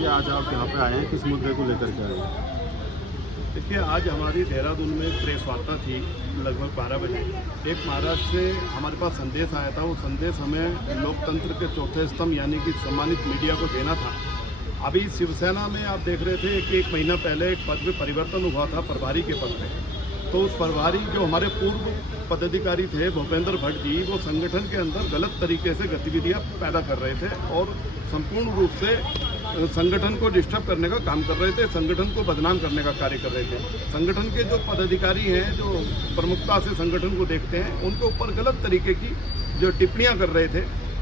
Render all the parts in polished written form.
जी आज आप यहाँ पे आए हैं, किस मुद्दे को लेकर के आए हैं? देखिए, आज हमारी देहरादून में प्रेस वार्ता थी लगभग 12 बजे। एक महाराष्ट्र से हमारे पास संदेश आया था। वो संदेश हमें लोकतंत्र के चौथे स्तंभ यानी कि सम्मानित मीडिया को देना था। अभी शिवसेना में आप देख रहे थे कि 1 महीना पहले एक पद में परिवर्तन हुआ था प्रभारी के पद पे। तो उस प्रभारी जो हमारे पूर्व पदाधिकारी थे भूपेंद्र भट्ट जी, वो संगठन के अंदर गलत तरीके से गतिविधियां पैदा कर रहे थे और संपूर्ण रूप से संगठन को डिस्टर्ब करने का काम कर रहे थे, संगठन को बदनाम करने का कार्य कर रहे थे। संगठन के जो पदाधिकारी हैं, जो प्रमुखता से संगठन को देखते हैं, उनके ऊपर गलत तरीके की जो टिप्पणियां कर रहे थे।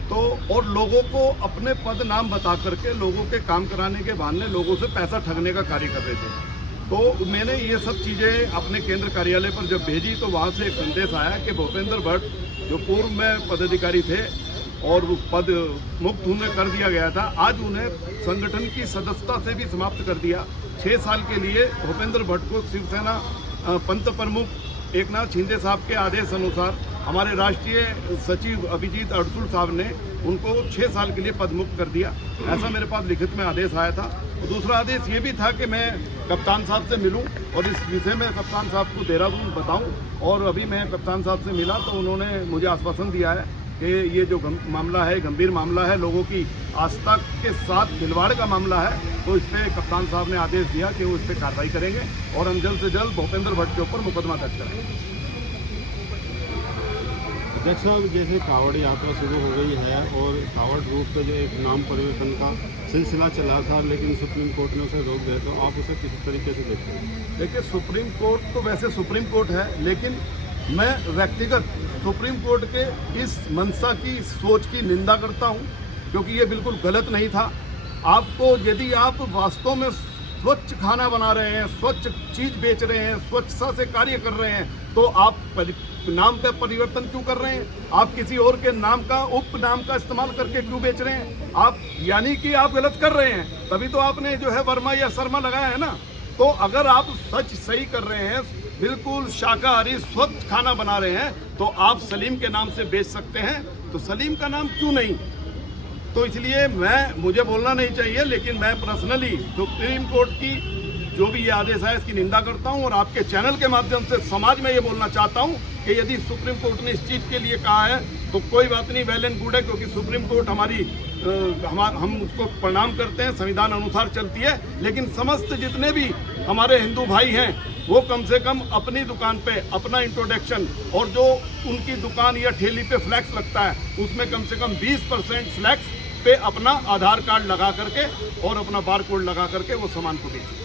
तो और लोगों को अपने पद नाम बता करके लोगों के काम कराने के बहाने लोगों से पैसा ठगने का कार्य कर रहे थे। तो मैंने ये सब चीज़ें अपने केंद्र कार्यालय पर जब भेजी तो वहाँ से एक संदेश आया कि भूपेंद्र भट्ट जो पूर्व में पदाधिकारी थे और वो पद मुक्त उन्हें कर दिया गया था, आज उन्हें संगठन की सदस्यता से भी समाप्त कर दिया। 6 साल के लिए भूपेंद्र भट्ट को शिवसेना पंत प्रमुख एकनाथ शिंदे साहब के आदेश अनुसार हमारे राष्ट्रीय सचिव अभिजीत अड़सुल साहब ने उनको 6 साल के लिए पद मुक्त कर दिया। ऐसा मेरे पास लिखित में आदेश आया था। और दूसरा आदेश ये भी था कि मैं कप्तान साहब से मिलूं और इस विषय में कप्तान साहब को देहरादून बताऊं। और अभी मैं कप्तान साहब से मिला तो उन्होंने मुझे आश्वासन दिया है कि ये जो मामला है गंभीर मामला है, लोगों की आस्था के साथ खिलवाड़ का मामला है, तो इस पर कप्तान साहब ने आदेश दिया कि वो इस पर कार्रवाई करेंगे और हम जल्द से जल्द भूपेंद्र भट्ट के ऊपर मुकदमा दर्ज करेंगे। अध्यक्ष साहब, जैसे कांवड़ यात्रा शुरू हो गई है और कांवड़ रूट पे जो एक नाम परिवर्तन का सिलसिला चला था, लेकिन सुप्रीम कोर्ट ने उसे रोक दिया, तो आप उसे किस तरीके से देखते हैं? देखिए, सुप्रीम कोर्ट तो वैसे सुप्रीम कोर्ट है, लेकिन मैं व्यक्तिगत सुप्रीम कोर्ट के इस मंशा की सोच की निंदा करता हूं, क्योंकि ये बिल्कुल गलत नहीं था। आपको यदि आप वास्तव में स्वच्छ खाना बना रहे हैं, स्वच्छ चीज बेच रहे हैं, स्वच्छता से कार्य कर रहे हैं, तो आप नाम पे परिवर्तन क्यों कर रहे हैं? आप किसी और के नाम का उपनाम का इस्तेमाल करके क्यों बेच रहे हैं? आप यानी कि आप गलत कर रहे हैं, तभी तो आपने जो है वर्मा या शर्मा लगाया है ना। तो अगर आप सच सही कर रहे हैं, बिल्कुल शाकाहारी स्वच्छ खाना बना रहे हैं, तो आप सलीम के नाम से बेच सकते हैं, तो सलीम का नाम क्यों नहीं? तो इसलिए मुझे बोलना नहीं चाहिए, लेकिन मैं पर्सनली सुप्रीम कोर्ट की जो भी ये आदेश है इसकी निंदा करता हूं और आपके चैनल के माध्यम से समाज में ये बोलना चाहता हूं कि यदि सुप्रीम कोर्ट ने इस चीज़ के लिए कहा है तो कोई बात नहीं, वेल एंड गुड है, क्योंकि सुप्रीम कोर्ट हम उसको प्रणाम करते हैं, संविधान अनुसार चलती है। लेकिन समस्त जितने भी हमारे हिंदू भाई हैं वो कम से कम अपनी दुकान पे अपना इंट्रोडक्शन और जो उनकी दुकान या ठेली पे फ्लैक्स लगता है उसमें कम से कम 20% फ्लैक्स पे अपना आधार कार्ड लगा करके और अपना बार कोड लगा करके वो सामान को बेचें।